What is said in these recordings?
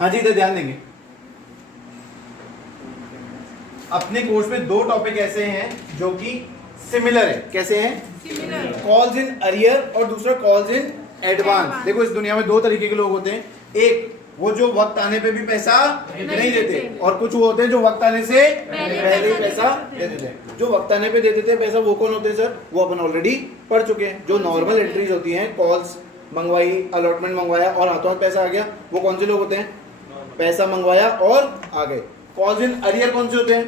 हाँ जी, इधर ध्यान देंगे। अपने कोर्स में दो टॉपिक ऐसे हैं जो कि सिमिलर है। कैसे हैं? सिमिलर। कॉल्स इन अरियर और दूसरा कॉल्स इन एडवांस। देखो इस दुनिया में दो तरीके के लोग होते हैं, एक वो जो वक्त आने पे भी पैसा नहीं देते, और कुछ वो होते हैं जो वक्त आने से पहले ही पैसा दे देते हैं। जो वक्त आने पे दे देते हैं पैसा, वो कौन होते हैं सर? वो अपन ऑलरेडी पढ़ चुके हैं। जो नॉर्मल एंट्रीज होती हैं, कॉल्स मंगवाई, अलॉटमेंट मंगवाया और हाथों हाथ पैसा आ गया, वो कौन से लोग होते हैं? पैसा मंगवाया और आ गए। कॉल्स इन अरियर कौन से होते हैं?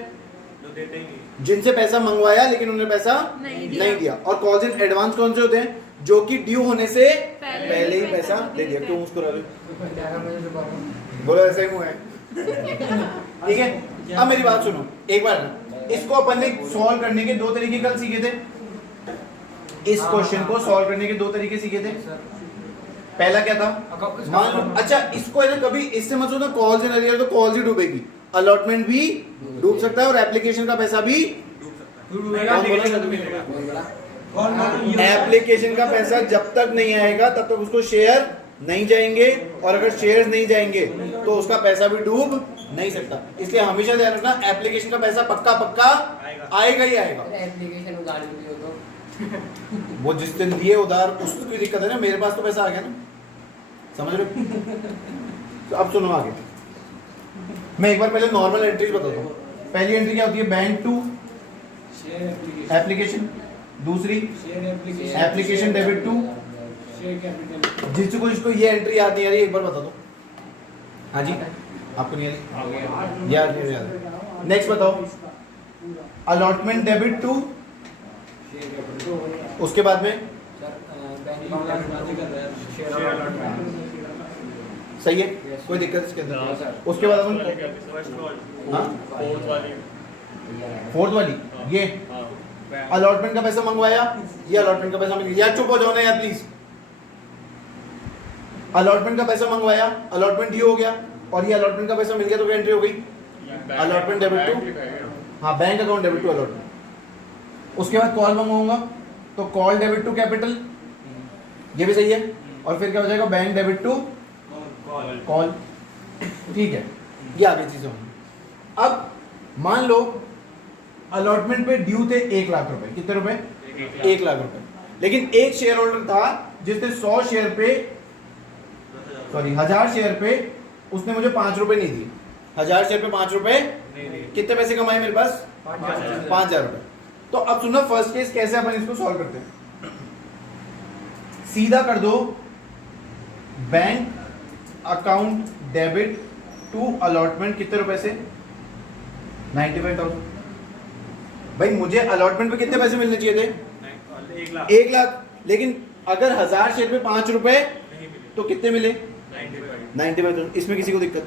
जो देते ही नहीं, जिनसे पैसा मंगवाया लेकिन उन्हें पैसा नहीं दिया। और कॉल्स इन एडवांस कौन से होते हैं? जो कि ड्यू होने से पहले ही पैसा दे दिया। क्यों मुस्कुरा रहे? बोलो ऐसा ही मुंह है। ठीक है, अब मेरी बात सुनो एक बार ना। इसको अपन ने सॉल्व करने के दो तरीके कल सीखे थे। इस क्वेश्चन को सॉल्व करने के दो तरीके सीखे थे। पहला क्या था? मान लो, अच्छा इसको है ना, कभी इससे मत सोचो कॉल्स इन अरियर तो कॉल्स ही डूबेगी, अलॉटमेंट भी डूब सकता है और एप्लीकेशन का पैसा भी एप्लीकेशन का पैसा जब तक नहीं आएगा तब तक उसको शेयर नहीं जाएंगे, और अगर शेयर्स नहीं जाएंगे तो उसका पैसा भी डूब नहीं सकता। इसलिए हमेशा ध्यान रखना, एप्लीकेशन का पैसा पक्का पक्का आएगा ही आएगा। एप्लीकेशन उधार भी हो तो वो जिस दिन दिए उधार उसकी दिक्कत है ना, मेरे पास तो पैसा आ गया ना, समझ रहे हो? तो अब सुनो आगे। मैं एक बार पहले नॉर्मल एंट्रीज बताता हूँ। पहली एंट्री क्या होती है? Bank to application. दूसरी एप्लीकेशन डेबिट टू। जिसको इसको ये एंट्री याद नहीं आ रही, एक बार बता दो। हाँ जी, आपको नहीं आ रही? याद नहीं याद। नेक्स्ट बताओ, अलॉटमेंट डेबिट टू। उसके बाद में सही है, कोई दिक्कत इसके अंदर? उसके बाद अपन फर्स्ट कॉल, हाँ फोर्थ वाली, फोर्थ वाली ये अलॉटमेंट का पैसा मंगवाया, ये अलॉटमेंट का पैसा मिल गया। यार चुप हो जाओ ना यार प्लीज। अलॉटमेंट का पैसा मंगवाया, अलॉटमेंट ये हो गया, और ये अलॉटमेंट का पैसा मिल गया तो क्या एंट्री हो गई? अलॉटमेंट डेबिट टू, हाँ bank account debit to allotment. उसके बाद कॉल मंगवाऊंगा तो कॉल डेबिट टू कैपिटल, ये भी सही है। और फिर क्या हो जाएगा? Bank debit to call. ठीक है, ये आगे चीजें होंगी। अब मान लो अलॉटमेंट पे ड्यू थे 1 लाख रुपए। कितने रुपए? 1 लाख रुपए। लेकिन एक शेयर होल्डर था जिसने 100 शेयर पे, सॉरी 1000 शेयर पे उसने मुझे 5 रुपए नहीं दिए। 1000 शेयर पे 5 रुपए, कितने पैसे कमाए मेरे पास? 5000 रुपए। तो अब सुनो फर्स्ट केस कैसे अपन इसको सॉल्व करते हैं। सीधा कर दो, bank account debit to allotment. कितने रुपए से? 95,000। भाई मुझे अलॉटमेंट पे कितने पैसे मिलने चाहिए थे? 1 लाख। लेकिन अगर 1000 शेयर पे 5 रुपए तो कितने मिले? 95,000। इसमें किसी को दिक्कत?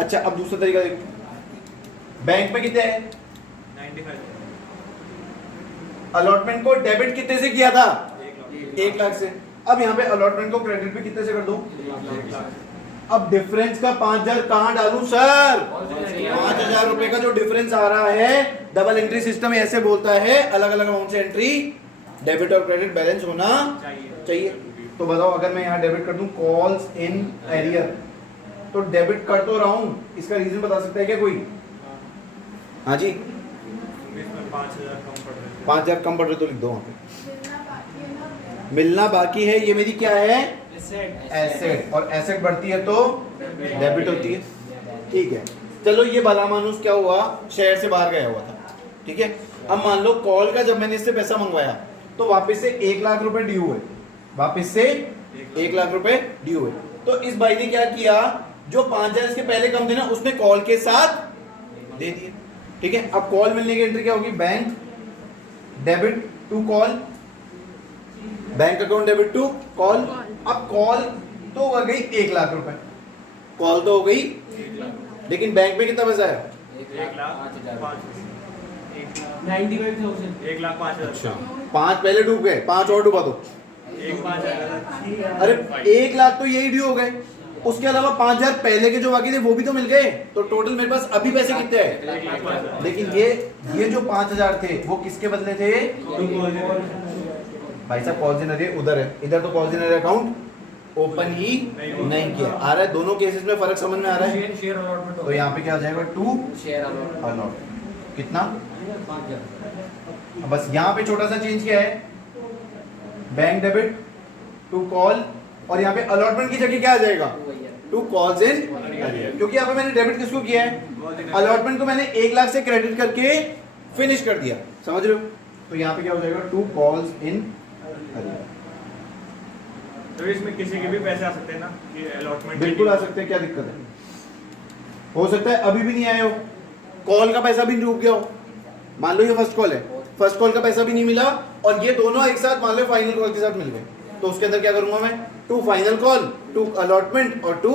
अच्छा अब दूसरा तरीका देखो, बैंक में कितने है? 95। अलॉटमेंट को डेबिट कितने से किया था? 1 लाख से। अब यहाँ पे अलॉटमेंट को क्रेडिट पे कितने से कर दो? 1 लाख। अब डिफरेंस का 5000 कहां डालूं सर? 5000 रुपए का जो डिफरेंस आ रहा है, डबल एंट्री सिस्टम ऐसे बोलता है अलग अलग अमाउंट से एंट्री डेबिट और क्रेडिट बैलेंस होना चाहिए। तो बताओ अगर मैं यहाँ डेबिट कर दूं कॉल्स इन एरियर, तो डेबिट कर तो रहा हूं, इसका रीजन बता सकता है क्या कोई? हाँ जी, 5000 कम पड़ रहे थे। 5000 कम पड़ रहे तो लिख दो वहां पे। मिलना बाकी है, ये मेरी क्या है? एसेट। और एसेट बढ़ती है तो डेबिट होती है। ठीक है, चलो ये भला मानुस क्या हुआ, शहर से बाहर गया हुआ था। ठीक है, अब मान लो कॉल का जब मैंने इससे पैसा मंगवाया तो वापस से 1 लाख रुपए ड्यू हुए, वापस से 1 लाख रुपए ड्यू हुए। तो इस भाई ने क्या किया, जो 5000 इसके पहले कम थे ना उसने कॉल के साथ दे दिए। ठीक है, अब कॉल मिलने की एंट्री क्या होगी? Bank debit to call, bank account debit to call. अब कॉल तो हो गई 1 लाख रुपए, कॉल तो हो गई, लेकिन बैंक में कितना पैसा है? 1 लाख 5,000। अच्छा 5 पहले डूब गए, 5 और डूबा दो। 1,05,000। अरे 1 लाख तो यही ड्यू हो गए, उसके अलावा 5000 पहले के जो बाकी थे वो भी तो मिल गए। तो टोटल मेरे पास अभी पैसे कितने हैं? लेकिन ये जो 5000 थे वो किसके बदले थे? भाई साहब कॉल इन अरियर उधर है, इधर तो call in arrear account open ही नहीं किया। आ रहा है, दोनों केसेस में फर्क समझ में आ रहा है। शेयर अलॉटमेंट तो यहाँ पे क्या हो जाएगा, टू शेयर अलॉट अलॉट कितना, बस यहाँ पे छोटा सा चेंज किया है, बैंक डेबिट टू कॉल, और यहाँ पे अलॉटमेंट की जगह क्या आ जाएगा, टू कॉल्स इन, क्योंकि यहाँ पे मैंने डेबिट किसको किया है, अलॉटमेंट को मैंने 1 लाख से क्रेडिट करके फिनिश कर दिया, समझ रहे हो। तो यहाँ पे क्या हो जाएगा, टू कॉल्स इन। तो इसमें किसी के भी पैसे आ सकते हैं ना, कि अलॉटमेंट बिल्कुल आ सकते हैं, क्या दिक्कत है, हो सकता है अभी भी नहीं आए हो, कॉल का पैसा भी रुक गया हो, मान लो ये फर्स्ट कॉल है, फर्स्ट कॉल का पैसा भी नहीं मिला और ये दोनों एक साथ मान लो फाइनल कॉल के साथ मिल गए, तो उसके अंदर क्या करूंगा मैं, to final call, to allotment और टू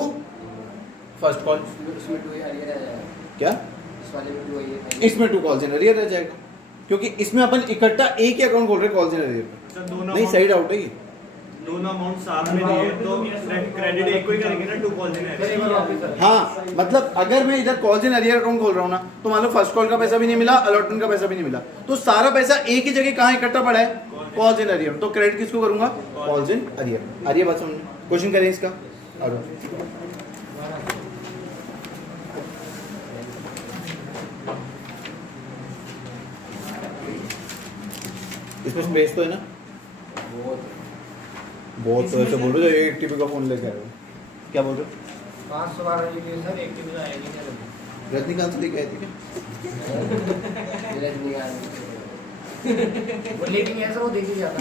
फर्स्ट कॉल। इसमें 2 एरिया रह जाएगा, क्या इस वाले में 2 एरिया, इसमें टू कॉल्स इन एरियर रह जाएगा, क्योंकि इसमें अपन इकट्ठा एक ही अकाउंट खोल रहे हैं कॉल्स इन एरियर पे, तो दोनों नहीं साइड आउट है ये। दोनों अमाउंट साथ में दिए तो क्रेडिट एक को ही करेंगे ना, टू कॉल्स इन। हाँ मतलब अगर मैं इधर कॉल्स इन एरियर अकाउंट खोल रहा हूँ ना, तो मान लो फर्स्ट कॉल का पैसा भी नहीं मिला, अलॉटमेंट का पैसा भी नहीं मिला, तो सारा पैसा एक ही जगह कहाँ इकट्ठा पड़ा है, कॉल्स इन एरियर, तो क्रेडिट किसको करूंगा, कॉल्स इन एरियर। आ रही है बात समझ, क्वेश्चन करें इसका, आ जाओ। इसमें स्पेस तो है ना, बहुत तो ऐसे बोल रहे हो, एक टीपी का फोन लेके आए हो, क्या बोल रहे हो, 512 ये सर एक दिन आएगी क्या, रजनीकांत से लेके आए थे क्या, वो लेकिन ऐसा वो देखी जाता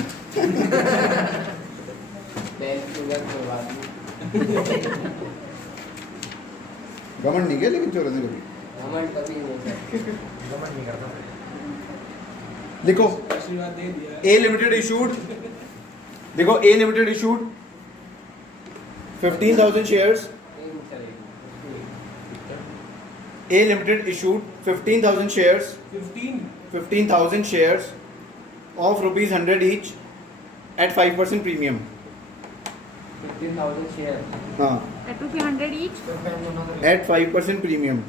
बैंक फिंगर करवा दी, घमंड नहीं किया लेकिन चोर ने कभी, घमंड कभी नहीं होता। गवर्नमेंट नहीं करता। लिखो आशीर्वाद दे दिया। ए लिमिटेड इशूड, देखो A limited issued 15,000 shares, A limited issued 15,000 shares, 15,000 shares of rupees 100 each at 5% premium. 15,000 shares. हाँ, At rupees 100 each. at 5% premium.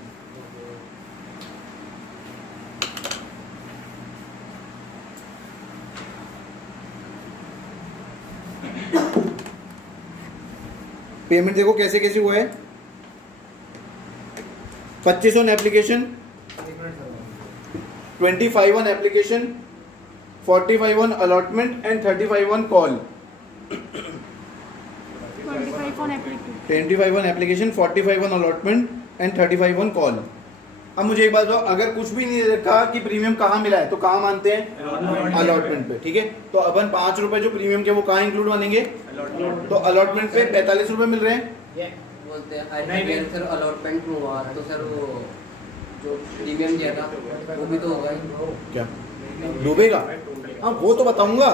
Payment देखो कैसे कैसे हुआ है, 25 on application, 25 on application, 45 on allotment and 35 on call. 25 on application. 25 on application, 45 on allotment and 35 on call. अब मुझे एक बात बताओ, अगर कुछ भी नहीं रखा कि प्रीमियम कहाँ मिला है तो कहाँ मानते हैं, अलॉटमेंट पे, ठीक है। तो अपन 5 रुपए जो प्रीमियम के वो कहाँ इंक्लूड मानेंगे, तो अलॉटमेंट पे 45 रुपए मिल रहे हैं, बोलते हैं अगर सर अलॉटमेंट में हुआ तो सर वो जो प्रीमियम दिया था वो भी तो होगा ही। क्या डूबेगा, हाँ वो तो बताऊंगा,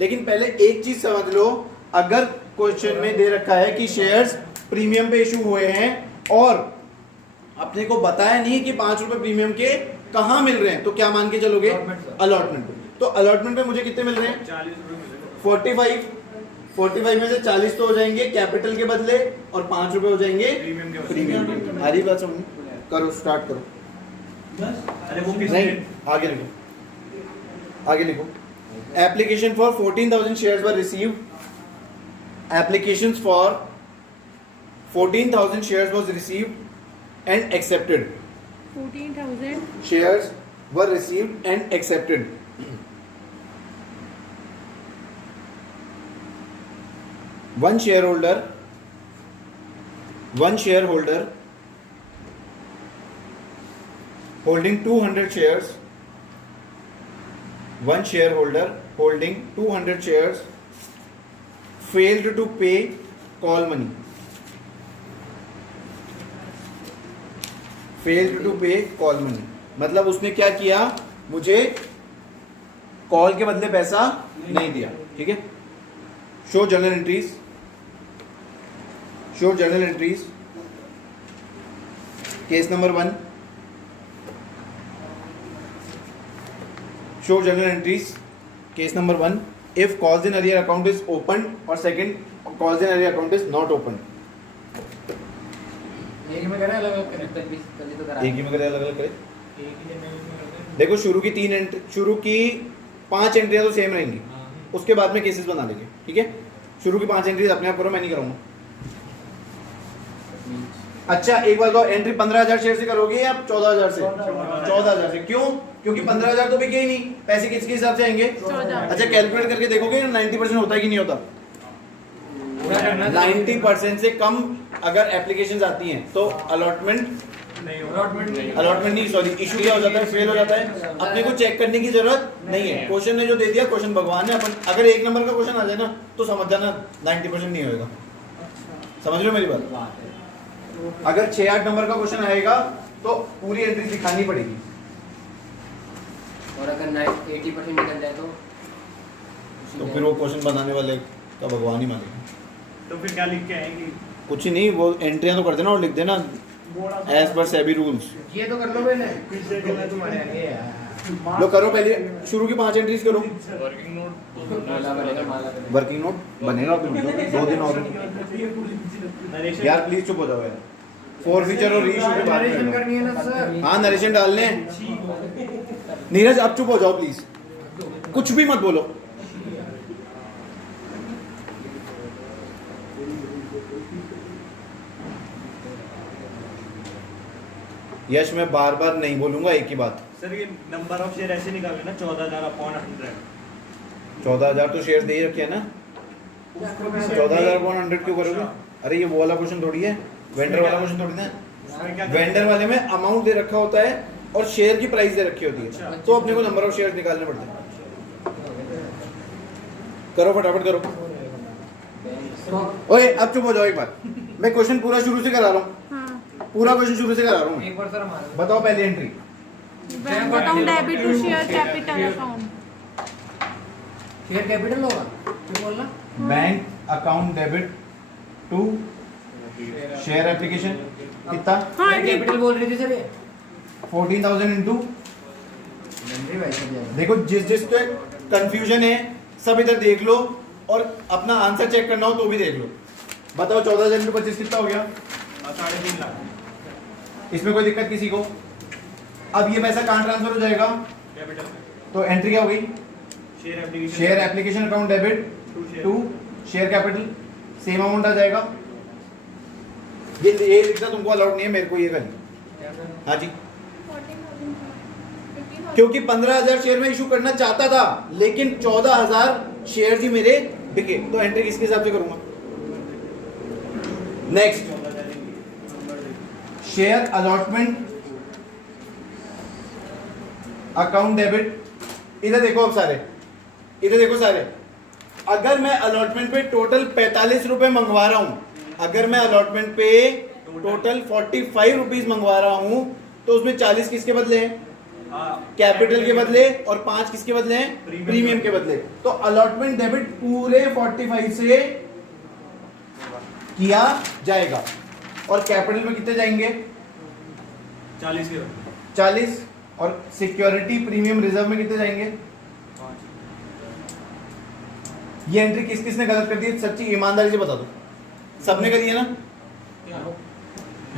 लेकिन पहले एक चीज समझ लो, अगर क्वेश्चन में दे रखा है कि शेयर्स प्रीमियम पे इशू हुए हैं और अपने को बताया नहीं कि 5 रुपए प्रीमियम के कहाँ मिल रहे हैं, तो क्या मान के चलोगे, अलॉटमेंट पे। तो अलॉटमेंट पे मुझे कितने मिल रहे हैं, 45 में से 40 तो हो जाएंगे कैपिटल के बदले और 5 रुपए हो जाएंगे प्रीमियम के। हरी बात समझ, करो स्टार्ट करो। अरे वो किस नहीं आगे लिखो, आगे लिखो। Application for 14,000 shares were received, applications for 14,000 shares was received and accepted. 14,000. Shares were received and accepted. One shareholder holding 200 shares, one shareholder holding 200 shares failed to pay call money, failed to pay call money, मतलब उसने क्या किया, मुझे call के बदले पैसा नहीं दिया, ठीक है। Show journal entries, show journal entries, case number 1, show journal entries, case number 1, if calls in arrear account is opened or second calls in arrear account is not opened. एक में करें अलग अलग करें, कल ही तो करा एक ही में करे, अलग अलग करे। एक ही जनरल में करते हैं। देखो शुरू की 5 एंट्रियां तो सेम रहेंगी, उसके बाद में केसेस बना लेंगे, ठीक है। शुरू की 5 एंट्रीज अपने आप करो, मैं नहीं करूंगा। अच्छा एक बात बताओ, एंट्री 15,000 शेयर से करोगे या 14,000 से? 14,000 से। क्यों? क्योंकि 15,000 तो बिके ही नहीं, पैसे किसके हिसाब से आएंगे? 14,000। अच्छा कैलकुलेट करके देखोगे 90% होता है कि नहीं होता? पूरा करना 90% से कम अगर एप्लीकेशंस आती हैं तो अलॉटमेंट अलॉटमेंट नहीं सॉरी इशू क्या हो जाता है, फेल हो जाता है। अपने को चेक करने की जरूरत नहीं है, क्वेश्चन ने जो दे दिया क्वेश्चन भगवान है। अपन अगर 1 नंबर का क्वेश्चन आ जाए ना तो समझ जाना 90% नहीं होएगा। समझ रहे हो मेरी बात? अगर 6-8 नंबर का क्वेश्चन आएगा तो पूरी एंट्री दिखानी पड़ेगी। और अगर 80% निकल जाए तो फिर वो क्वेश्चन बनाने वाले का भगवान ही मानेगा। तो फिर क्या लिख के आएंगे? कुछ ही नहीं, वो एंट्रियां तो कर देना और लिख देना एज पर सेबी रूल्स। ये तो कर लो पहले, फिर से मैं तुम्हारे आगे यार। लो करो पहले, शुरू की 5 एंट्रीज करो। माला बनेगा, माला बनेगा। वर्किंग नोट बनेगा, 2 दिन और यार प्लीज चुप हो जाओ यार। 4 फीचर और रीइशू के बारे नरेशन में करनी है ना सर। हाँ नरेशन डालने हैं। नीरज अब चुप हो जाओ प्लीज, कुछ भी मत बोलो। यश मैं बार बार नहीं बोलूंगा एक ही बात। सर ये नंबर ऑफ शेयर ऐसे निकाले ना 14,000 अपॉन 100। 14,000 तो शेयर दे ही रखे है ना, 14,000 अपॉन 100 क्यों करोगे? अरे ये वो वाला क्वेश्चन थोड़ी है, वेंडर वाला क्वेश्चन थोड़ी ना। उसमें क्या वेंडर वाले में अमाउंट दे रखा होता है और शेयर की प्राइस दे रखी होती है, अच्छा। तो अपने को नंबर ऑफ शेयर निकालने पड़ते हैं। करो फटाफट करो। ओए अब चुप हो जाओ एक बार, मैं क्वेश्चन पूरा शुरू से करा रहा हूँ, हाँ। पूरा क्वेश्चन शुरू से करा रहा हूँ। एक बार सर हमारा बताओ पहली entry. Bank account debit to share capital account. Share capital होगा, क्यों बोलना? Bank account debit to share application कितना? हाँ मैं कैपिटल बोल रही थी सर ये। 14,000 इंटू। नंबर वैसे जाएगा। देखो जिस पे कंफ्यूजन है सब इधर देख लो और अपना आंसर चेक करना हो तो भी देख लो। बताओ 14,000 इंटू 25 कितना हो गया? 3.5 लाख। इसमें कोई दिक्कत किसी को? अब ये पैसा कहाँ ट्रांसफर हो जाएगा? कैपिटल में तो एंट्री क्या हो गई? Share application share application account debit to share capital, same amount आ जाएगा। ये लिखना तुमको अलाउड नहीं है, मेरे को ये करनी। हाँ जी, क्योंकि 15,000 शेयर में इशू करना चाहता था लेकिन 14,000 शेयर ही मेरे बिके, तो एंट्री किसके हिसाब से करूंगा? Next share allotment account debit. इधर देखो अब सारे, इधर देखो सारे। अगर मैं अलॉटमेंट पे टोटल 45 रुपए मंगवा रहा हूं, अगर मैं अलॉटमेंट पे टोटल 45 रुपीज मंगवा रहा हूं तो उसमें 40 किसके बदले हैं? कैपिटल के बदले, और 5 किसके बदले हैं? प्रीमियम के बदले। तो अलॉटमेंट डेबिट पूरे 45 से किया जाएगा और कैपिटल में कितने जाएंगे? 40 के 40, और सिक्योरिटी प्रीमियम रिजर्व में कितने जाएंगे? 5। ये एंट्री किस किसने गलत कर दी है? सच्ची ईमानदारी से बता दो। सबने करी है ना?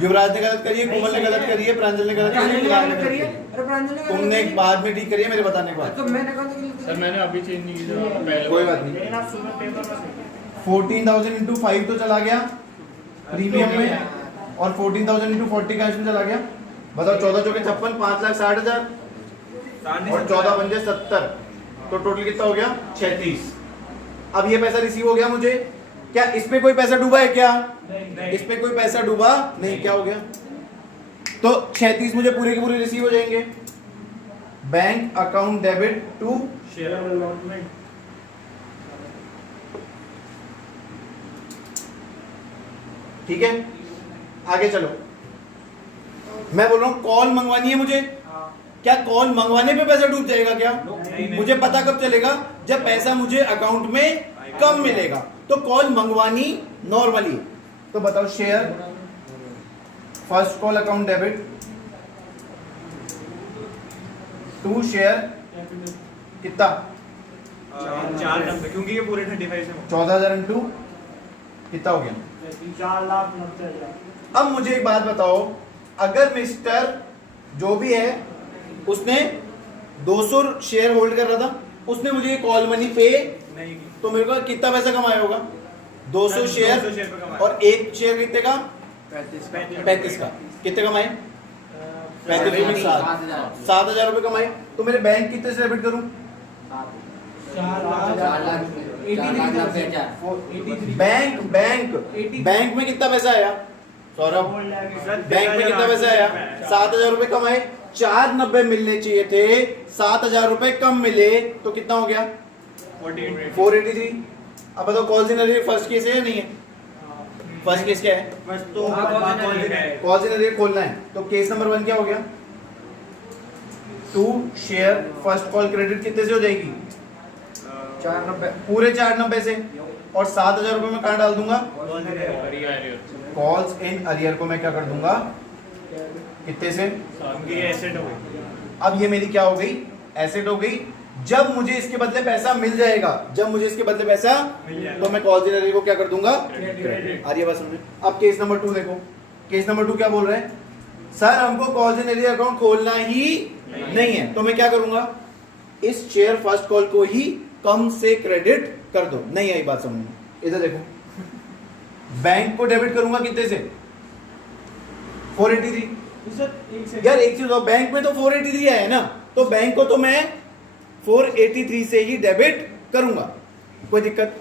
युवराज ने गलत करी है, कोमल ने गलत करी है, प्रांजल ने गलत करी है, बिलाल ने गलत करी है। अरे प्रांजल ने तुमने बाद में ठीक करी है मेरे बताने के बाद। तो मैंने कहा था कि सर मैंने अभी चेंज नहीं किया, पहले कोई बात नहीं। 14,000 इंटू 5 तो चला गया प्रीमियम में, और 14,000 इंटू 40 कैश में चला गया। बताओ 14 चौके 56, 5,60,000 और 14 पंजे 70, तो टोटल कितना हो गया? 36। अब ये पैसा रिसीव हो गया मुझे। क्या इसमें कोई पैसा डूबा है क्या? इसमें कोई पैसा डूबा नहीं। क्या हो गया? तो 36 मुझे पूरे के पूरे रिसीव हो जाएंगे। Bank account debit to share allotment ठीक है, आगे चलो। मैं बोल रहा हूं कॉल मंगवानी है मुझे। क्या कॉल मंगवाने पे पैसा डूब जाएगा क्या? मुझे पता कब चलेगा? जब पैसा मुझे अकाउंट में कम मिलेगा। तो कॉल मंगवानी नॉर्मली। तो बताओ share first call account debit to share कितना? 4 नंबर, क्योंकि ये पूरे 35 से 14,000 इंटू कितना हो गया? 4,90,000। अब मुझे एक बात बताओ, अगर मिस्टर जो भी है उसने 200 शेयर होल्ड कर रहा था, उसने मुझे कॉल मनी पे नहीं तो मेरे को कितना पैसा कमाया होगा? 200 शेयर 200 शेयर पे कमाए। और एक शेयर कितने का? 35 का। कितने कमाए? 35 में 7,000 रुपए कमाए। तो मेरे बैंक कितने से डेबिट करूं? 4,00,000 बैंक में कितना पैसा आया सौरभ? बैंक में कितना पैसा आया? 7,000 रुपए कमाए, 490 मिलने चाहिए थे, 7,000 रुपए कम मिले, तो कितना हो गया? 483। अब बताओ calls in arrear first case है या नहीं है? फर्स्ट केस क्या है? बस तो कॉल है। कॉल्स इन अरियर खोलना है। तो केस नंबर 1 क्या हो गया? 2 शेयर फर्स्ट कॉल क्रेडिट कितने से हो जाएगी? 490 पूरे 490 से। और 7,000 रुपए में कहाँ डाल दूंगा? कॉल्स इन अरियर को मैं क्या कर दूंगा? कितने से? एसेट हो गई। अब ये मेरी क्या हो गई? एसेट हो गई। जब मुझे इसके बदले पैसा मिल जाएगा, जब मुझे इसके बदले पैसा मिल जाएगा, तो मैं कॉल्स इन अरियर को क्या कर दूंगा? क्रेडिट। आ रही है बात समझ में? अब केस नंबर 2 देखो। केस नंबर 2 क्या बोल रहे हैं? सर हमको कॉल्स इन अरियर अकाउंट खोलना ही नहीं है, तो मैं क्या करूंगा? इस शेयर फर्स्ट कॉल को ही कम से क्रेडिट कर दो। नहीं आई बात समझ में? इधर देखो, बैंक को डेबिट करूंगा कितने से? 483। यार एक चीज, बैंक में तो 483 है ना, तो बैंक को तो मैं 483 से ही डेबिट करूंगा, कोई दिक्कत?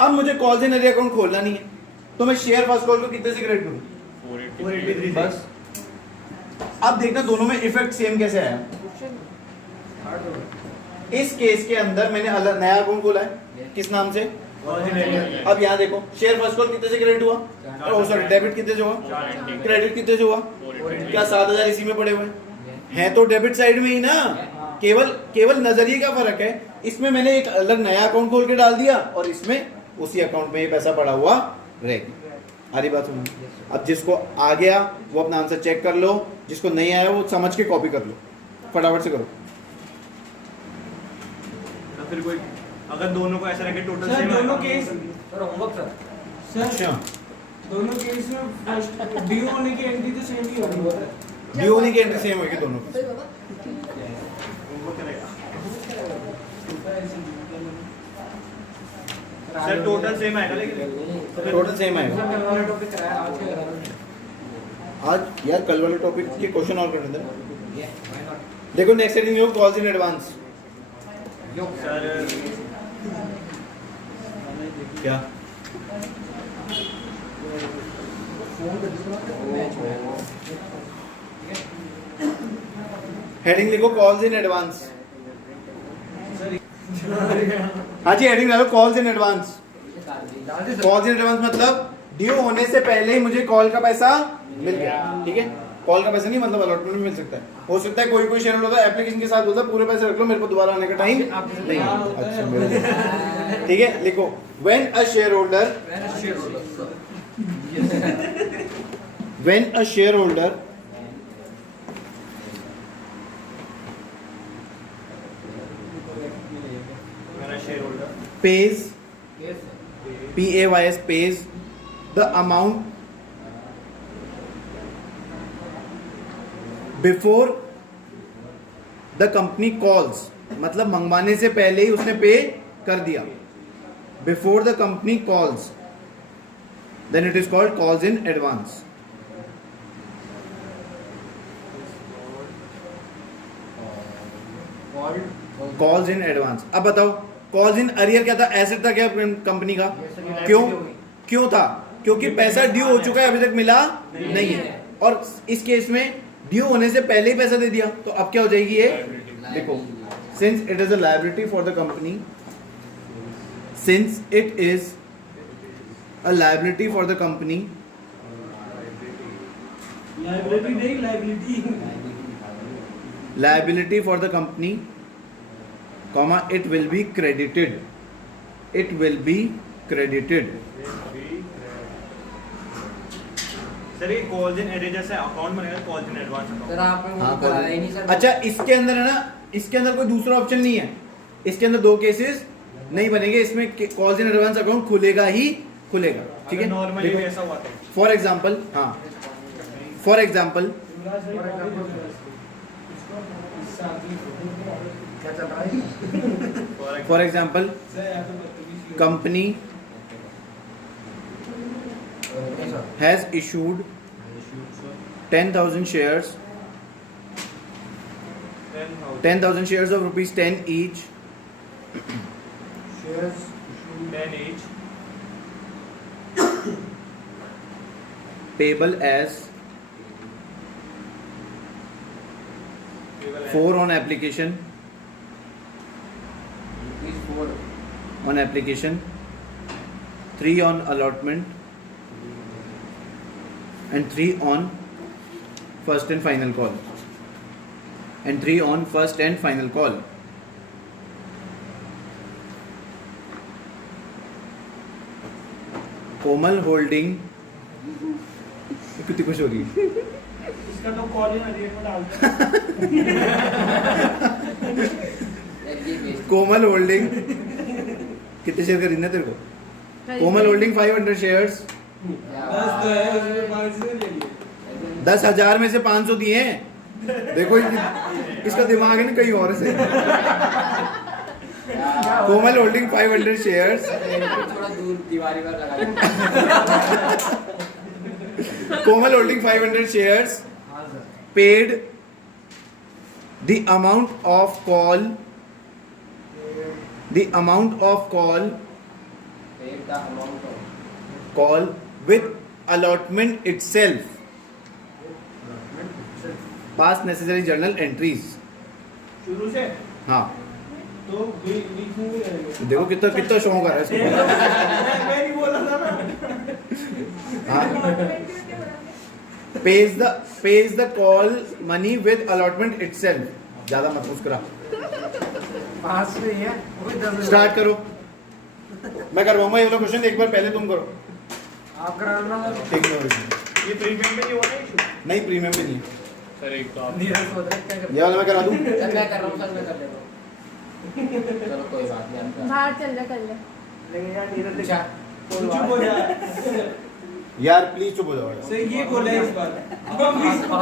अब मुझे कॉल्स इन अरियर अकाउंट खोलना नहीं है, तो मैं शेयर फर्स्ट कॉल को कितने से क्रेडिट करूं? 483 बस। अब देखना दोनों में इफेक्ट सेम कैसे आया। इस केस के अंदर मैंने अलग नया अकाउंट खोला है, किस नाम से? अब यहाँ देखो, शेयर फर्स्ट कॉल कितने से क्रेडिट हुआ? सॉरी, डेबिट कितने से हुआ? क्रेडिट कितने से हुआ? क्या 7,000 इसी में पड़े हुए हैं? तो डेबिट साइड में ही ना, केवल नजरिए का फर्क है। इसमें मैंने एक अलग नया अकाउंट खोल के डाल दिया और इसमें उसी अकाउंट में ये पैसा पड़ा हुआ रहेगा। हरी बात सुनो। अब जिसको आ गया वो अपना आंसर चेक कर लो, जिसको नहीं आया वो समझ के कॉपी कर लो, फटाफट से करो। फिर कोई अगर दोनों को ऐसा रखे टोटल सर दोनों केस अच्छा, दोनों केस में फर्स्ट ड्यू होने की एंट्री तो सेम ही होगी। ड्यू होने की एंट्री सेम होगी दोनों की। सर टोटल सेम आएगा, लेकिन टोटल सेम आएगा। आज यार कल वाले टॉपिक के क्वेश्चन और करने दे। देखो नेक्स्ट हेडिंग में कॉल्स इन एडवांस। सर क्या? हेडिंग लिखो कॉल्स इन एडवांस। हाँ जी, हेडिंग डालो calls in advance. Calls in advance मतलब ड्यू होने से पहले ही मुझे कॉल का पैसा मिल गया। ठीक है, कॉल का पैसा नहीं मतलब अलॉटमेंट में मिल सकता है। हो सकता है कोई शेयर होल्डर एप्लीकेशन के साथ बोलता है पूरे पैसे रख लो, मेरे को दोबारा आने का टाइम नहीं है। अच्छा, ठीक है, लिखो व्हेन अ शेयर होल्डर मेरा share holder pays PAYS pays the amount before the company calls, मतलब मंगवाने से पहले ही उसने पे कर दिया। Before the company calls, then it is called calls in advance. Calls in advance। अब बताओ कॉल्स इन अरियर क्या था? एसेट था क्या कंपनी का? क्यों था? क्योंकि पैसा ड्यू हो चुका है, अभी तक मिला नहीं है। और इस केस में ड्यू होने से पहले ही पैसा दे दिया, तो अब क्या हो जाएगी ये? देखो, since it is a liability for the company, since it is a liability for the company, liability नहीं, liability for the company, comma, it will be credited. It will be credited. Sir ये calls in arrear जैसे account बनेगा, calls in advance account. Sir आपने हाँ, वो कराया ही नहीं sir. अच्छा, इसके अंदर है ना, इसके अंदर कोई दूसरा ऑप्शन नहीं है। इसके अंदर दो केसेस नहीं बनेंगे, इसमें कॉल्स इन एडवांस अकाउंट खुलेगा ही खुलेगा। ठीक है, नॉर्मली भी ऐसा हुआ था। फॉर एग्जाम्पल, हाँ, for example for example company has issued 10,000 shares 10,000 shares of rupees 10 each Shares. 10 each. payable as 4 on application Rupees 4. on application, 3 on allotment and 3 on first and final call and 3 on first and final call. Komal holding कितनी खुश हो रही है? इसका तो call ही rate में डालते हैं। ये बेच कोमल होल्डिंग कितने शेयर खरीदने तेरे को? कोमल होल्डिंग 500 shares, 10 तो है उसमें 500 ले लिए। 10,000 में से 500 दिए हैं। देखो इसका दिमाग है ना कहीं और से। कोमल होल्डिंग 500 shares, थोड़ा दूर दीवारी पर लगा दो। कोमल holding 500 shares paid the amount of call Paid the amount of call with allotment itself, pass necessary journal entries. शुरू से हाँ तो बीच में भी करेंगे। देखो कितना कितना शौक आ रहा है इसको। मैं नहीं बोला था ना। हाँ pays the call money with allotment itself. ज्यादा मत मुस्कुरा। पास में ही है कोई 10 स्टार्ट करो। मैं करवाऊंगा ये वाला क्वेश्चन, एक बार पहले तुम करो। आप कराना ठीक है ये प्रीमियम में नहीं हुआ ना इशू? नहीं, प्रीमियम भी नहीं। सर एक तो आप नीरज सोच रहे क्या ये वाला मैं करा दूं। सर मैं कर रहा हूँ, सर मैं कर लेता हूँ। चलो कोई बात नहीं, आप बाहर चल जा कर ले। लेकिन यार नीरज अच्छा। चुप हो जा। यार प्लीज चुप हो जाओ यार। सर ये बोले इस बार। अब हम बीच में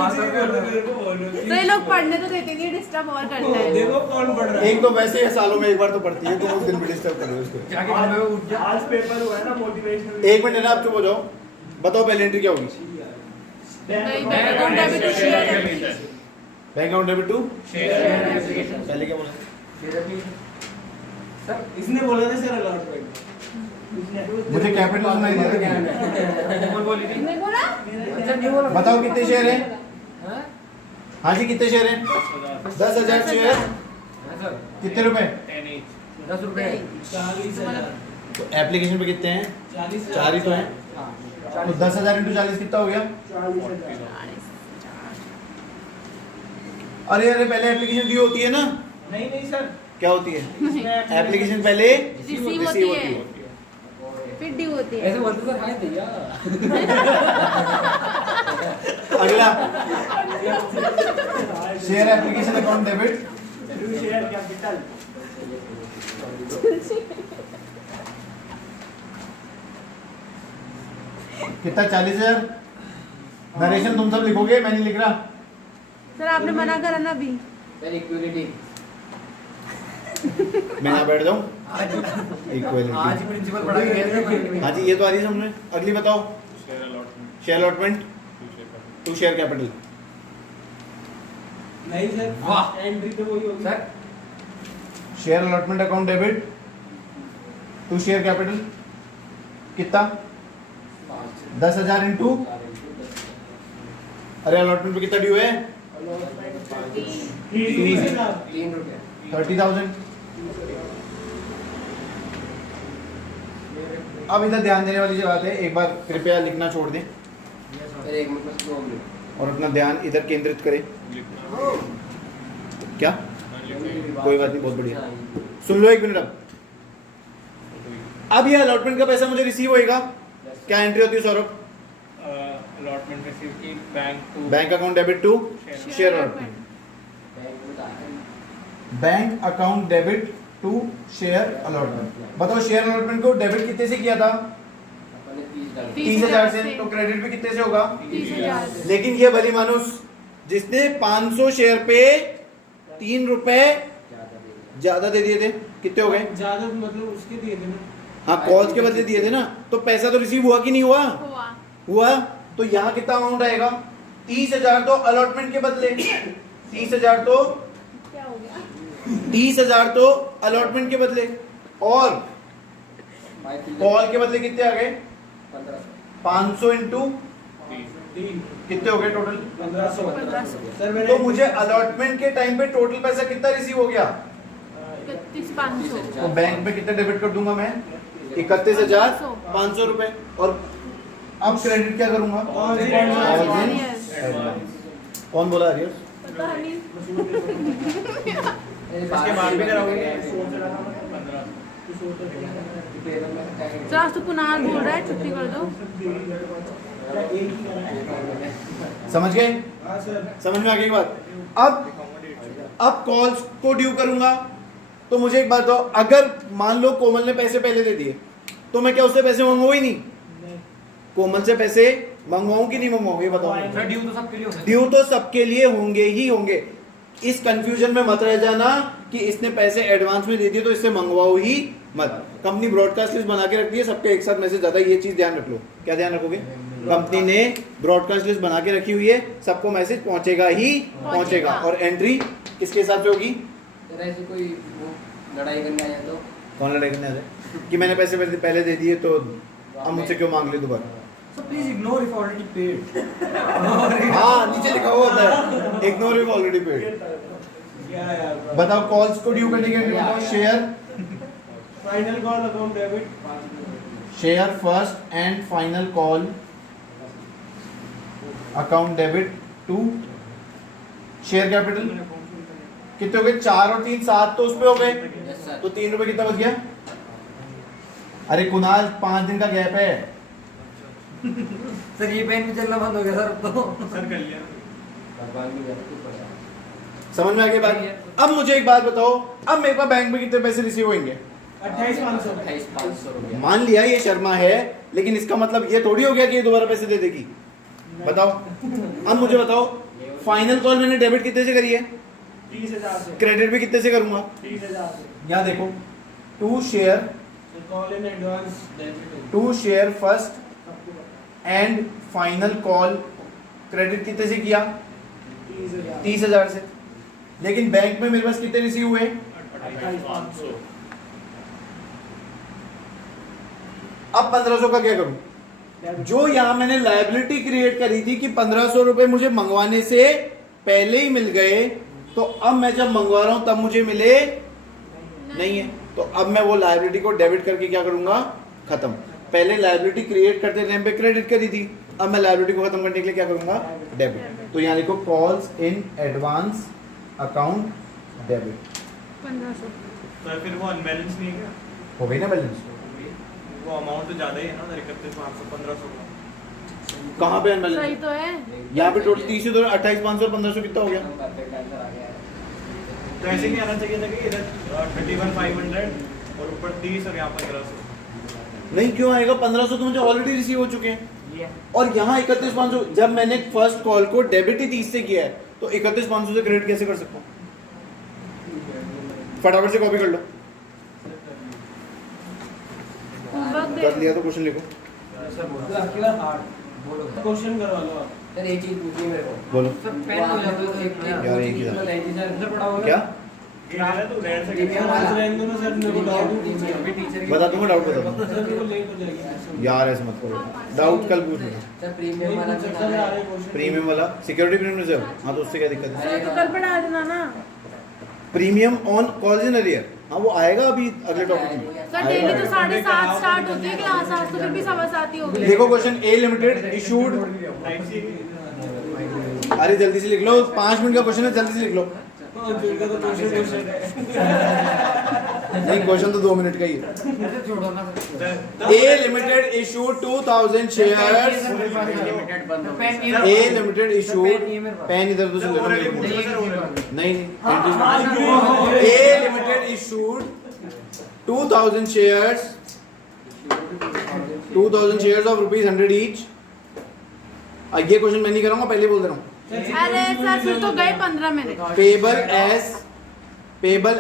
मेरे को बोलो। तो ये लोग पढ़ने तो देते नहीं, डिस्टर्ब और करता है। देखो कौन पढ़ रहा है। एक तो वैसे ही सालों में एक बार तो पढ़ती है, तुम उस दिन भी डिस्टर्ब कर रहे हो उसको। आज पेपर हुआ है ना मोटिवेशनल। एक मिनट ना, आप चुप हो जाओ। बताओ पहले एंट्री क्या होगी? नहीं, bank account debit to share bank account debit to application पहले क्या बोला? सर इसने बोला था सर अलॉटमेंट। मुझे कैपिटल सुनाई दे रहा है। नहीं बोला? बताओ कितने शेयर हैं? हाँ जी कितने शेयर हैं? 10,000 शेयर। कितने रुपए? 10 each 10 रुपए। 40,000। तो एप्लीकेशन पे कितने हैं? 40,000। 4 ही तो हैं। तो 10,000 इंटू 40 कितना हो गया? 40,000। अरे अरे पहले एप्लीकेशन दी होती है ना? नहीं नहीं सर। क्या होती है? एप्लीकेशन पहले रिसीव होती है, फिर ड्यू होती है। ऐसे बोलते सर हाय भैया। अगला share application account debit share capital. कितना? 40,000। नरेशन तुम सब लिखोगे, मैं नहीं लिख रहा। सर आपने मना करा ना अभी। Sir equality. मैं यहाँ बैठ जाऊँ। इक्वलिटी। प्रिंसिपल पढ़ा के हाँ जी ये तो आ रही है हमने। अगली बताओ। Share allotment share allotment to share capital. नहीं सर। वाह। एंट्री तो वही होगी sir share allotment account debit to share capital कितना? 10,000 इंटू। अरे अलॉटमेंट पे कितना ड्यू है? 3 रुपए। 30,000। अब इधर ध्यान देने वाली जो बात है, एक बार कृपया लिखना छोड़ दें सर एक मिनट बस 2 मिनट। और अपना ध्यान इधर केंद्रित करें। लिखना क्या? कोई बात नहीं, बहुत बढ़िया। सुन लो एक मिनट। अब ये अलॉटमेंट का पैसा मुझे रिसीव होएगा, क्या एंट्री होती है सौरभ? अलॉटमेंट रिसीव की bank to bank account debit to share allotment. Bank account debit to share allotment. बताओ शेयर अलॉटमेंट को डेबिट कितने से किया था? 30,000 से। तो क्रेडिट भी कितने से होगा? 30,000। लेकिन ये भली मानुस जिसने 500 शेयर पे 3 रुपए ज्यादा दे दिए थे, कितने हो गए? ज्यादा मतलब उसके दिए थे ना। हाँ कॉल्स के बदले दिए थे ना, तो पैसा तो रिसीव हुआ कि नहीं हुआ? हुआ। हुआ। तो यहाँ कितना अमाउंट आएगा? 30,000 तो अलॉटमेंट के बदले, 30,000 तो क्या हो गया? 30,000 तो अलॉटमेंट के बदले, और कॉल के बदले कितने आ गए? 500 इंटू कितने हो गए टोटल? 1500 तो मुझे अलॉटमेंट के टाइम पे टोटल पैसा कितना रिसीव हो गया? 31,500। तो बैंक में कितना डेबिट कर दूंगा मैं? 31,500 रुपए। और अब क्रेडिट क्या करूंगा? All in Arrears। कौन बोला अरियर्स? पता नहीं। इसके बाद भी कराओगे? सर आज तो कुणाल बोल रहा है छुट्टी कर दो। समझ गए? हाँ सर। समझ में आ गई बात? अब कॉल्स को ड्यू करूंगा। तो मुझे एक बात बताओ, अगर मान लो कोमल ने पैसे पहले दे दिए तो मैं क्या उससे पैसे मंगवाऊं ही नहीं? कोमल से पैसे मंगवाऊं कि नहीं मंगवाऊं, ये बताओ। ड्यू तो सबके लिए होता है। ड्यू तो सबके लिए होंगे ही होंगे। इस कंफ्यूजन में मत रह जाना कि इसने पैसे एडवांस में दे दिए तो इससे मंगवाओ ही मत। कंपनी ब्रॉडकास्ट लिस्ट बना के रखती है, सबके एक साथ मैसेज ज्यादा, ये चीज ध्यान रख लो। क्या ध्यान रखोगे? कंपनी ने ब्रॉडकास्ट लिस्ट बना के रखी हुई है, सबको मैसेज पहुंचेगा ही पहुंचेगा। और एंट्री किसके हिसाब से होगी? ऐसे कोई वो लड़ाई करने आ जाए तो कौन लड़ाई करने आ जाए कि मैंने पैसे पहले दे दिए तो अब मुझसे क्यों मांग ले दोबारा? So please ignore if already paid. हाँ, नीचे लिखा हुआ होता है इग्नोर इफ ऑलरेडी पेड। क्या यार? बताओ कॉल्स को ड्यू करने के लिए बताओ। Final call account debit. Share first and final call account debit to share capital. कितने हो गए? 4 और 3 7 तो उस पे हो गए। Yes sir. तो 3 रुपए कितना बच गया? अरे कुणाल 5 दिन का गैप है। सर ये पेन भी चलना बंद हो गया सर अब तो। सर कर लिया। समझ में आ गई बात? अब मुझे एक बात बताओ, अब मेरे पास बैंक में कितने पैसे रिसीव होंगे? 28,500। 28,500 रुपया। मान लिया ये शर्मा है, लेकिन इसका मतलब ये थोड़ी हो गया कि ये दोबारा पैसे दे देगी। बताओ। अब मुझे बताओ, फाइनल कॉल मैंने डेबिट कितने से करी है? 30,000 से। क्रेडिट भी कितने से करूंगा? 30,000 से। यहाँ देखो, to share Call in advance debit. To share first and final call credit कितने से किया? 30,000। 30,000 से। लेकिन बैंक में मेरे पास कितने रिसीव हुए? 28,500। अब 1,500 का क्या करूं? जो यहां मैंने लायबिलिटी क्रिएट करी थी कि 1,500 रुपए मुझे मंगवाने से पहले ही मिल गए, तो अब मैं जब मंगवा रहा हूं तब मुझे मिले नहीं है। तो अब मैं वो लायबिलिटी को डेबिट करके क्या करूंगा? खत्म। पहले लायबिलिटी क्रिएट करते टाइम पे क्रेडिट करी थी, अब मैं लायबिलिटी को खत्म करने के लिए क्या करूंगा? डेबिट। तो यहाँ लिखो calls in advance account debit. 1500। Sir फिर वो अनबैलेंस नहीं है क्या? हो गई ना बैलेंस? वो अमाउंट तो ज्यादा ही है ना सर, 31,500 1500 का। कहाँ पे सही अनबैलेंस? तो है। यहाँ पे टोटल 30 से 28,500 1500 कितना हो गया? परफेक्ट आंसर आ गया है। तो ऐसे नहीं आना चाहिए था कि इधर 31,500 और ऊपर 30 और यहाँ 1500। नहीं क्यों आएगा? 1500 तो मुझे ऑलरेडी रिसीव हो चुके हैं। और यहाँ 31,500 जब मैंने फर्स्ट कॉल को डेबिट ही 30 से किया है, तो 31,500 से क्रेडिट कैसे कर सकता हूँ? फटाफट से कॉपी कर लो। होमवर्क कर दे। लिया तो क्वेश्चन लिखो। सर आपकी बार हार्ड बोलो। क्वेश्चन करवा लो आप। सर एक चीज पूछनी है मेरे को। बोलो। सर पेन हो जाता है एक यार, एक ही था। सर पड़ा होगा क्या ये है ना तो रेड से प्रीमियम आज वाला। रहने दो ना सर, मेरे को डाउट प्रीमियम। है। बता दूंगा, डाउट बता दूंगा। सर मेरे को लेट हो जाएगी। यार ऐसे मत करो, डाउट कल पूछ लेना। सर प्रीमियम वाला भी सर बनाना आ है। रहे क्वेश्चन। प्रीमियम वाला सिक्योरिटी प्रीमियम रिजर्व, हाँ तो उससे क्या दिक्कत है? सर तो कल पढ़ा देना ना। Premium on calls in arrear, हाँ वो आएगा अभी अगले टॉपिक में। सर डेली तो 7:30 स्टार्ट होती है क्लास, आज तो फिर भी 7:15 ही हो गई। देखो क्वेश्चन ए लिमिटेड इशूड, टाइप सी। अरे जल्दी से लिख लो, 5 मिनट का क्वेश्चन है, जल्दी से लिख लो। हाँ, जो इनका तो क्वेश्चन है। नहीं क्वेश्चन तो 2 मिनट का ही है। ऐसे छोड़ो ना सर। ए लिमिटेड इशूड 2000 शेयर्स। पेन नहीं है। ए लिमिटेड इशूड, पेन नहीं है मेरे पास। पेन इधर तो से ले लो मेरे को। नहीं हाँ, A limited issued 2000 shares, 2000 shares of ₹100 each. ये क्वेश्चन मैं नहीं करूंगा, पहले बोल दे रहा हूँ। अरे सर फिर तो गए 15 मिनट। पेबल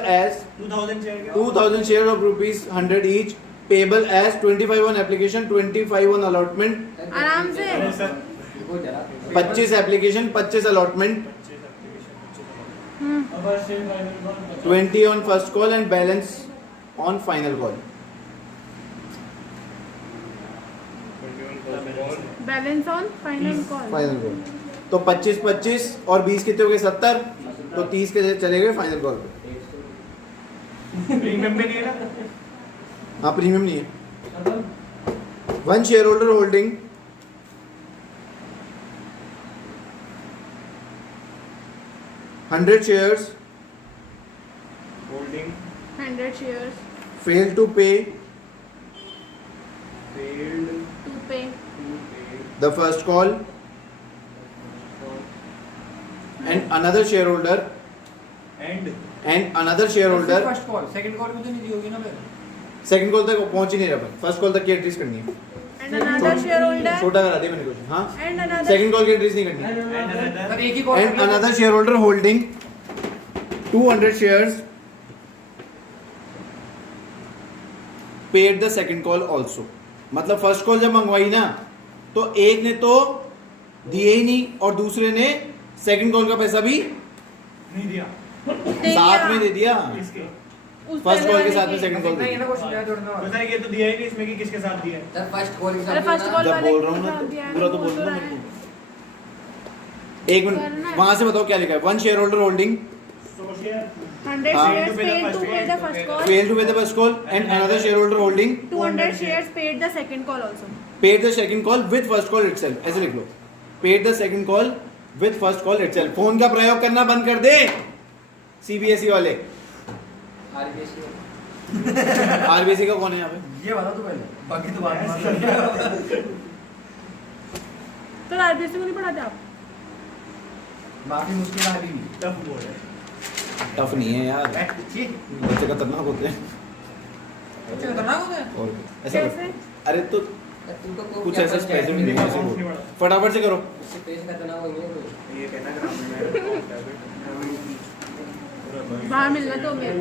एज 2000 शेयर का 2000 share of ₹100 each payable as 25 on application, 25 on allotment, आराम से। अरे sir 25 application, 25 allotment, 20 on first call and balance on final call. Balance on final call. Final call तो 25 25 और 20 कितने हो गए 70, तो 30 के चले गए फाइनल कॉल पे। प्रीमियम भी नहीं है ना। हाँ प्रीमियम नहीं है। One share holder holding 100 shares holding 100 shares fail to pay failed to pay to pay the first call and another shareholder and first call second call भी तो नहीं दी होगी ना फिर। सेकंड कॉल तक पहुंच ही नहीं रहा, फर्स्ट कॉल तक की एंट्रीज करनी है। and another shareholder छोटा करा दिया मैंने क्वेश्चन। हाँ and another सेकंड कॉल की एंट्रीज नहीं करनी। सर एक ही call And another shareholder holding 200 shares paid the second call also। मतलब फर्स्ट कॉल जब मंगवाई ना तो एक ने तो दिए ही नहीं और दूसरे ने सेकंड कॉल का पैसा भी नहीं दिया साथ में दे दिया। इसके उस फर्स्ट पहले कॉल के वाले साथ में की। सेकंड कॉल इतना दे ही है ना दिया। क्वेश्चन याद जोड़ना वाला। पता है ये तो दिया ही नहीं इसमें कि किसके साथ दिया है। सर फर्स्ट कॉल के अरे साथ फर्स्ट कॉल जब वाले बोल के रहा हूँ ना साथ तो दिया है, पूरा तो बोल बोल दो ना रहा मेरे है। को। एक करना मिनट है। वहां से बताओ क्या लिखा है। वन शेयर होल्डर होल्डिंग 100 हाँ। shares paid to pay the first call. failed to pay the first call and another shareholder holding 200 shares paid the second call also. paid the second call with first call itself। ऐसे लिख लो, paid the second call with first call itself। Phone का प्रयोग करना बंद कर दे CBSE वाले। RBSE RBC का कौन है यहाँ पे? ये बता तू पहले, बाकी तो बाद में। तो आरबीएसई को नहीं पढ़ाते आप? बाकी मुश्किल आ रही है। टफ बोर्ड है। टफ नहीं है यार, अच्छी बच्चे खतरनाक होते हैं। अच्छा खतरनाक होता है। और ऐसा कैसे? करो। अरे तो तुमको कुछ क्या ऐसा पता है? स्पेसिफिक नहीं है, ऐसे बोलो। फटाफट से करो। इससे पेश करना होंगे तो ये कहना ग्रामीण में बाहर मिलना तो मेरे।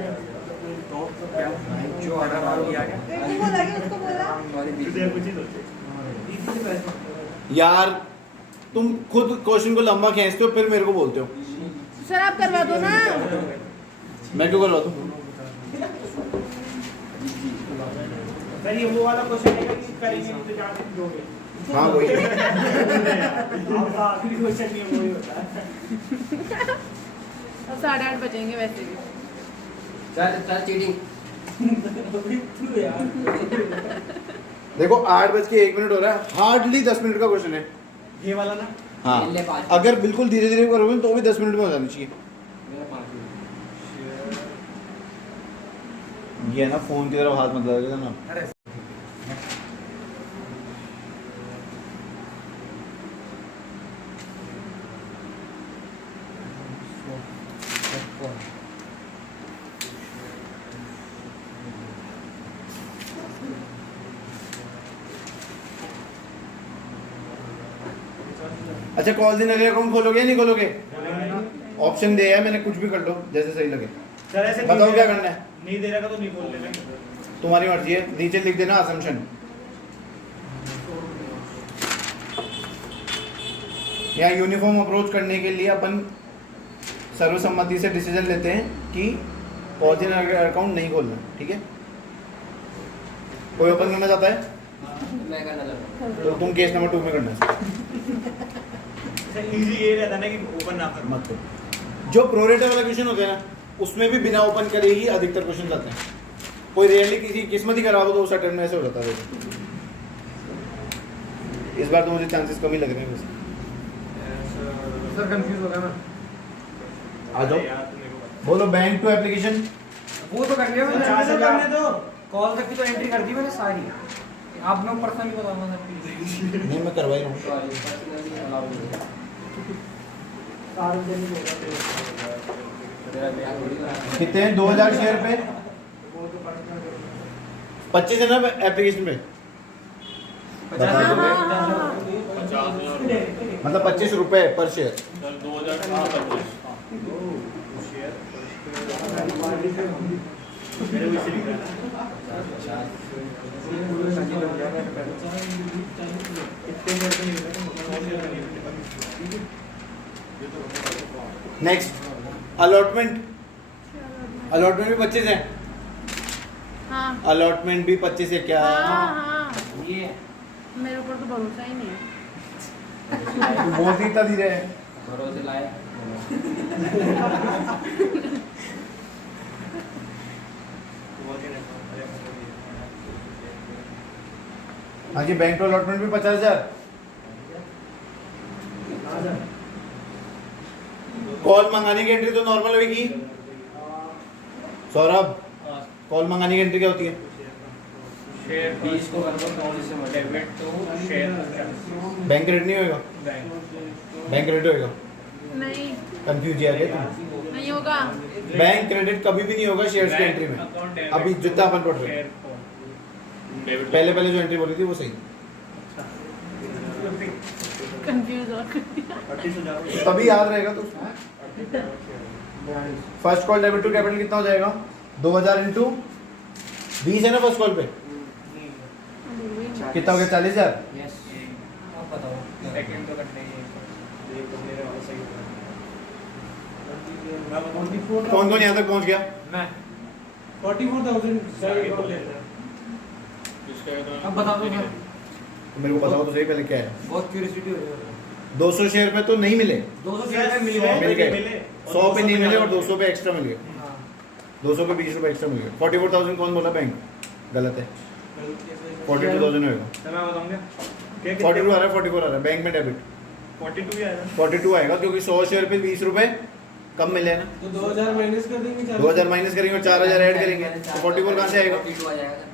जो ऑर्डर आ गया उसको बोला कि उसको बोला। कुछ ही सोचे। यार तुम खुद क्वेश्चन को लंबा खींचते हो फिर मेरे को बोलते हो। सर आप करवा दो ना। मैं क्यों करवा दूं? सर ये वो वाला क्वेश्चन है कि करेंगे इंतजार से दोगे। हाँ वही। आपका आखिरी क्वेश्चन नहीं वही होता है। अब 8:30 बजेंगे वैसे भी। चल चल चीटिंग देखो 8:01 हो रहा है, हार्डली 10 मिनट का क्वेश्चन है। ये वाला ना हाँ ले पाँच। अगर बिल्कुल धीरे धीरे करोगे तो भी 10 मिनट में हो जानी चाहिए। ये ना फोन की तरफ हाथ मत लगाइएगा ना। अरे अच्छा कॉल दिन अकाउंट खोलोगे या नहीं खोलोगे? ऑप्शन दिया है मैंने, कुछ भी कर लो जैसे सही लगे। सर ऐसे बताओ क्या करना है? नहीं दे रहा तो नहीं खोल लेना। तुम्हारी मर्जी है, नीचे लिख देना असम्पशन। यहाँ यूनिफॉर्म अप्रोच करने के लिए अपन सर्वसम्मति से डिसीजन लेते हैं कि ओरिजिनल अकाउंट नहीं खोलना, ठीक है? कोई ओपन करना चाहता है मैं करना चाहता हूँ। तो तुम केस नंबर 2 में करना है। इजी ये रहता ना कि ओपन ना करो। मत करो। जो प्रोरेटर वाला क्वेश्चन होता है ना उसमें भी बिना ओपन करे ही अधिकतर क्वेश्चन आते हैं। कोई रेयरली किसी किस्मत ही करा दो तो उस अटेम्प्ट में ऐसे हो जाता है। इस बार तो मुझे चांसेस कम ही लग रहे हैं वैसे। सर कंफ्यूज हो गया मैं। आ जाओ, यार तुमने को पता। बोलो बैंक टू एप्लीकेशन। वो तो कर लिया मैंने। 50,000 करने दो। कॉल तक की तो एंट्री कर दी मैंने सारी। आप लोग पर्सनली बताना सर प्लीज। नहीं मैं करवा ही रहा हूँ। सॉरी पर्सनली अलाउ नहीं है। सार्वजनिक होगा तेरा बयान थोड़ी करा। कितने हैं? 2000 शेयर पे 25 है ना एप्लीकेशन पे? बता हाँ, दो। हाँ, हाँ, हाँ। 50,000 मतलब 25 रुपए पर शेयर। सर 2025 मेरे को इसे लिख रहा है इतने शेयर पे नहीं मिल रहा 100 शेयर पे नहीं मिल रहा नेक्स्ट अलॉटमेंट भी 25 है हाँ अलॉटमेंट भी 25 है क्या हाँ हाँ ये मेरे ऊपर तो भरोसा ही नहीं है बहुत ही इतना धीरे है भरोसे लाए हाँ जी बैंक टू अलॉटमेंट भी 50,000 कॉल मंगाने की एंट्री तो नॉर्मल होगी सौरभ कॉल मंगाने की एंट्री क्या होती है शेयर 20 को कर दो कौन से debit to share bank credit नहीं होएगा बैंक क्रेडिट होएगा नहीं कंफ्यूज है क्या नहीं होगा बैंक क्रेडिट कभी भी नहीं होगा शेयर्स की एंट्री में अभी जितना अपन पढ़ रहे हैं पहले जो एंट्री बोली थी वो सही कंफ्यूज और तभी याद रहेगा तो first call debit to capital कितना हो जाएगा 2000 इंटू 20 है ना फर्स्ट कॉल पे कितना हो गया 40,000 यस आप बताओ सेकंड तो कटने ही कौन कौन यहाँ तक पहुँच गया मैं 44,000 अब बता दो सर मेरे को बताओ तो सही पहले क्या है बहुत क्यूरियोसिटी हो रही है 200 शेयर पे तो नहीं मिले 200 शेयर में मिल गए मिल गए 100 पे नहीं मिले और 200 पे एक्स्ट्रा मिल गए हाँ 200 पे 20 रुपए एक्स्ट्रा मिल गए 44,000 कौन बोला बैंक गलत है 42,000 होएगा मैं बताऊंगा क्या 42 आ रहा है 44 आ रहा है बैंक में डेबिट 42 ही आया 42 आएगा क्योंकि 100 शेयर पे 20 रुपए कम मिले ना तो 2000 माइनस कर देंगे 2000 माइनस करेंगे और 4000 ऐड करेंगे तो 44 कहाँ से आएगा 42 आ जाएगा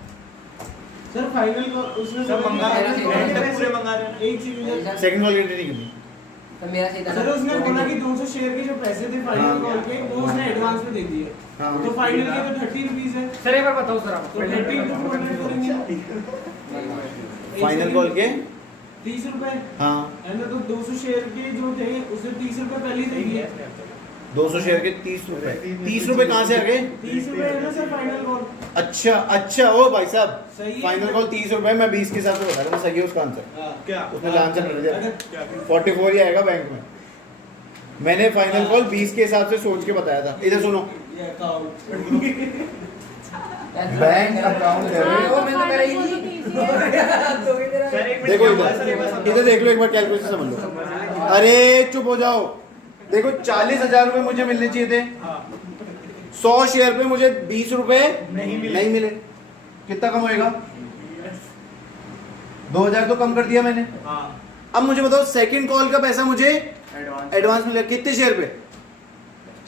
सर फाइनल को उसमें सब मंगा रहे हैं मेरा पूरे मंगा रहे हैं एक चीज सेकंड कॉल एंट्री नहीं करनी तो मेरा सही था सर उसने बोला कि 200 शेयर के जो पैसे थे हाँ। फाइनल कॉल के वो उसने एडवांस में दे दिए हाँ। तो फाइनल के तो 30 रुपीस है सर एक बार बताओ सर आप तो 30 इंटू 200 करेंगे फाइनल कॉल के 30 रुपए हाँ है ना तो 200 शेयर के जो थे उसने 30 रुपए पहले ही दे दिए 200 शेयर के 30 रुपए 30 रुपए कहाँ से आ गए 30 रुपए है ना सर फाइनल कॉल अच्छा अच्छा ओ भाई साहब सही है। फाइनल कॉल 30 रुपए मैं 20 के हिसाब से बता रहा हूँ सही है उसका आंसर क्या उसने जहाँ से पढ़ दिया अगर 44 ही आएगा बैंक में मैंने फाइनल कॉल 20 के हिसाब से सोच के बताया था इधर सुनो ये अकाउंट बैंक अकाउंट हाँ, डेबिट तो final को तो easy है। सर एक देखो मिनट इधर देख लो एक बार कैलकुलेशन समझ लो अरे चुप हो जाओ देखो 40,000 रुपए मुझे मिलने चाहिए थे 100 शेयर पे मुझे 20 रुपए नहीं मिले कितना कम होएगा 2000 तो कम कर दिया मैंने हां अब मुझे बताओ सेकंड कॉल का पैसा मुझे एडवांस एडवांस मिला कितने शेयर पे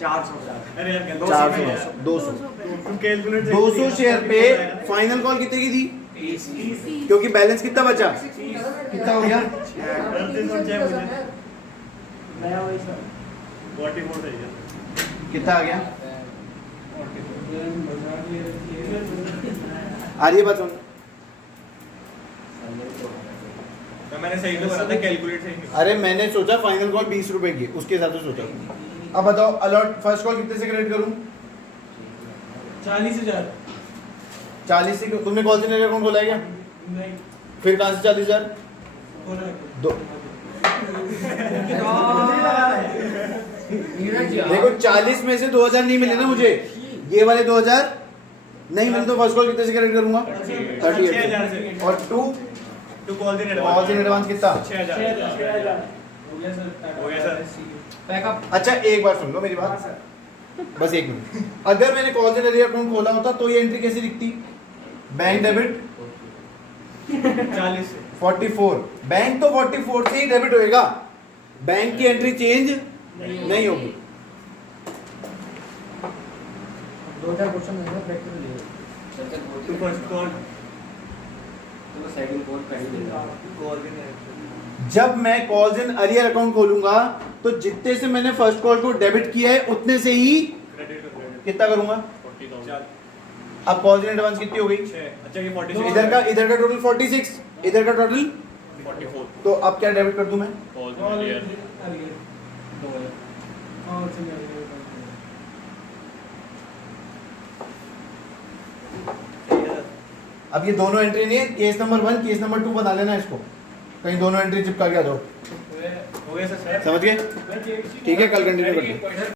400 अरे यार 400 200 तुम कैलकुलेट 200 शेयर पे फाइनल कॉल कितने की थी 30 क्योंकि बैलेंस कितना बचा कितना हो गया 44 है कितना आ गया आ रही है बात समझ तो मैंने सही तो बोला था कैलकुलेट सही नहीं अरे मैंने सोचा फाइनल कॉल 20 रुपए की उसके हिसाब से सोचा अब बताओ अलॉट फर्स्ट कॉल कितने से क्रेडिट करूं 40,000 40 से तुमने कॉल सेंटर अकाउंट खोला है क्या नहीं फिर कहां से 40,000 बोला दो नीरज जी देखो 40 में से 2000 नहीं मिले ना मुझे ये वाले 2000 नहीं मिले तो फर्स्ट कॉल कितने से क्रेडिट करूंगा 6,000 से 38 और टू टू कॉल दिन कॉल इन एडवांस कितना 6,000 हो गया सर हो गया सर पैकअप अच्छा एक बार सुन लो मेरी बात बस एक मिनट अगर मैंने कॉल सेंटर अकाउंट खोला होता तो ये एंट्री कैसी दिखती बैंक डेबिट 40 से 44 बैंक तो 44 से ही डेबिट होएगा बैंक की एंट्री चेंज नहीं होगी 2-4 क्वेश्चन है प्रैक्टिकल है टू फर्स्ट कॉल तो सेकंड कोड कर ही देगा कॉल दिन जब मैं कॉल्स इन अरियर अकाउंट खोलूंगा तो जितने से मैंने फर्स्ट कॉल को डेबिट किया है उतने से ही क्रेडिट हो गया कितना करूंगा 40,000 अब कॉल्स इन एडवांस कितनी हो गई अच्छा ये 46 इधर का टोटल 46 इधर का टोटल 44 तो अब क्या डेबिट कर दूं मैं कॉल और क्लियर अब ये दोनों एंट्री नहीं है, केस नंबर 1 केस नंबर 2 बना लेना इसको, कहीं दोनों एंट्री चिपका के आ जाओ। हो गया सर। समझ गए? ठीक है, कल कंटिन्यू करते हैं।